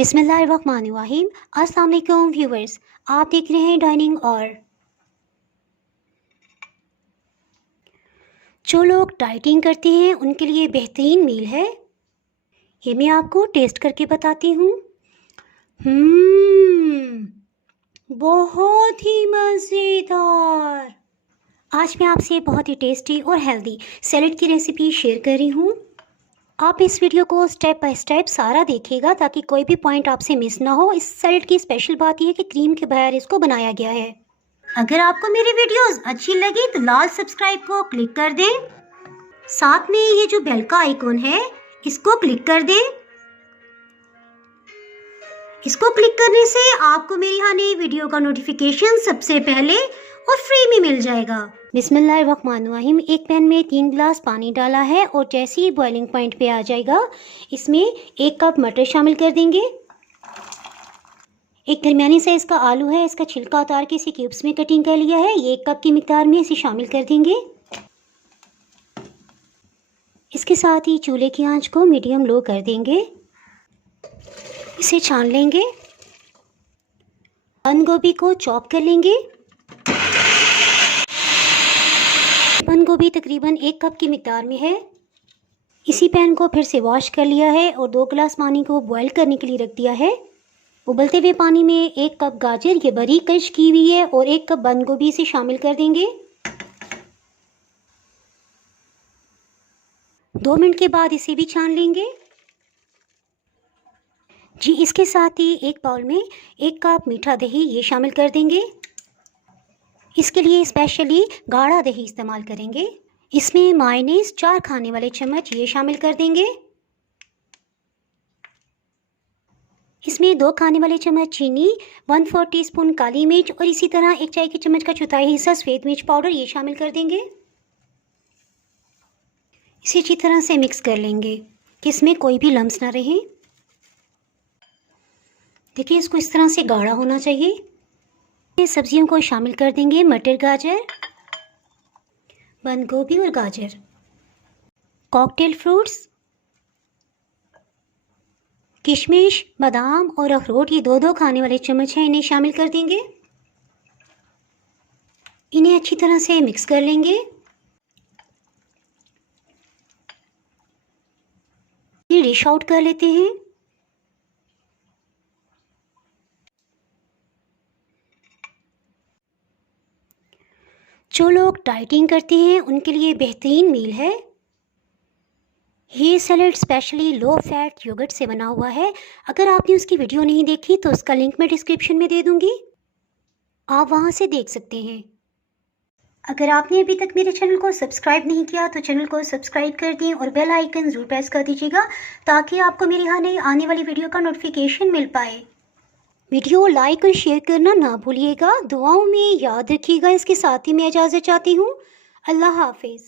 बिस्मिल्लाहिर्रहमानिर्रहीम। अस्सलाम वालेकुम व्यूवर्स, आप देख रहे हैं डाइनिंग और जो लोग डाइटिंग करते हैं उनके लिए बेहतरीन मील है। ये मैं आपको टेस्ट करके बताती हूँ। बहुत ही मज़ेदार। आज मैं आपसे बहुत ही टेस्टी और हेल्दी सैलेड की रेसिपी शेयर कर रही हूँ। आप इस वीडियो को स्टेप बाय स्टेप सारा देखिएगा ताकि कोई भी पॉइंट आपसे मिस ना हो। इस सैलेड की स्पेशल बात यह है कि क्रीम के बगैर इसको बनाया गया है। अगर आपको मेरी वीडियोस अच्छी लगी तो लाल सब्सक्राइब को क्लिक कर दें। साथ में ये जो बेल का आइकॉन है इसको क्लिक कर दें। इसको क्लिक करने से आपको मेरी हर नई वीडियो का नोटिफिकेशन सबसे पहले और फ्री में मिल जाएगा। बिस्मिल्लाहिर्रहमानिर्रहीम। एक पैन में 3 गिलास पानी डाला है और जैसे ही बॉइलिंग पॉइंट पे आ जाएगा इसमें 1 कप मटर शामिल कर देंगे। एक दरमियानी साइज़ का आलू है, इसका छिलका उतार के इसे क्यूब्स में कटिंग कर लिया है। ये 1 कप की मिकदार में इसे शामिल कर देंगे। इसके साथ ही चूल्हे की आंच को मीडियम लो कर देंगे। इसे छान लेंगे। बंद गोभी को चॉप कर लेंगे। बंद गोभी तकरीबन 1 कप की मिकदार में है। इसी पैन को फिर से वॉश कर लिया है और 2 गिलास पानी को बॉईल करने के लिए रख दिया है। उबलते हुए पानी में 1 कप गाजर ये बारीक क्रश की हुई है और 1 कप बंद गोभी इसे शामिल कर देंगे। 2 मिनट के बाद इसे भी छान लेंगे। जी, इसके साथ ही एक बाउल में 1 कप मीठा दही ये शामिल कर देंगे। इसके लिए स्पेशली गाढ़ा दही इस्तेमाल करेंगे। इसमें मायोनीज 4 खाने वाले चम्मच ये शामिल कर देंगे। इसमें 2 खाने वाले चम्मच चीनी, 1/4 टीस्पून काली मिर्च और इसी तरह 1 चाय के चम्मच का चौथाई हिस्सा सफ़ेद मिर्च पाउडर ये शामिल कर देंगे। इसे अच्छी तरह से मिक्स कर लेंगे कि इसमें कोई भी लम्स ना रहे। देखिए, इसको इस तरह से गाढ़ा होना चाहिए। सब्जियों को शामिल कर देंगे। मटर, गाजर, बंद गोभी और गाजर, कॉकटेल फ्रूट्स, किशमिश, बादाम और अखरोट ये 2-2 खाने वाले चम्मच हैं, इन्हें शामिल कर देंगे। इन्हें अच्छी तरह से मिक्स कर लेंगे। ये डिश आउट कर लेते हैं। जो लोग डाइटिंग करते हैं उनके लिए बेहतरीन मील है। ये salad specially low fat yogurt से बना हुआ है। अगर आपने उसकी वीडियो नहीं देखी तो उसका लिंक मैं डिस्क्रिप्शन में दे दूंगी, आप वहां से देख सकते हैं। अगर आपने अभी तक मेरे चैनल को सब्सक्राइब नहीं किया तो चैनल को सब्सक्राइब कर दें और बेल आइकन ज़रूर प्रेस कर दीजिएगा ताकि आपको मेरी हर नई आने वाली वीडियो का नोटिफिकेशन मिल पाए। वीडियो लाइक और शेयर करना ना भूलिएगा। दुआओं में याद रखिएगा। इसके साथ ही मैं इजाज़त चाहती हूँ। अल्लाह हाफिज़।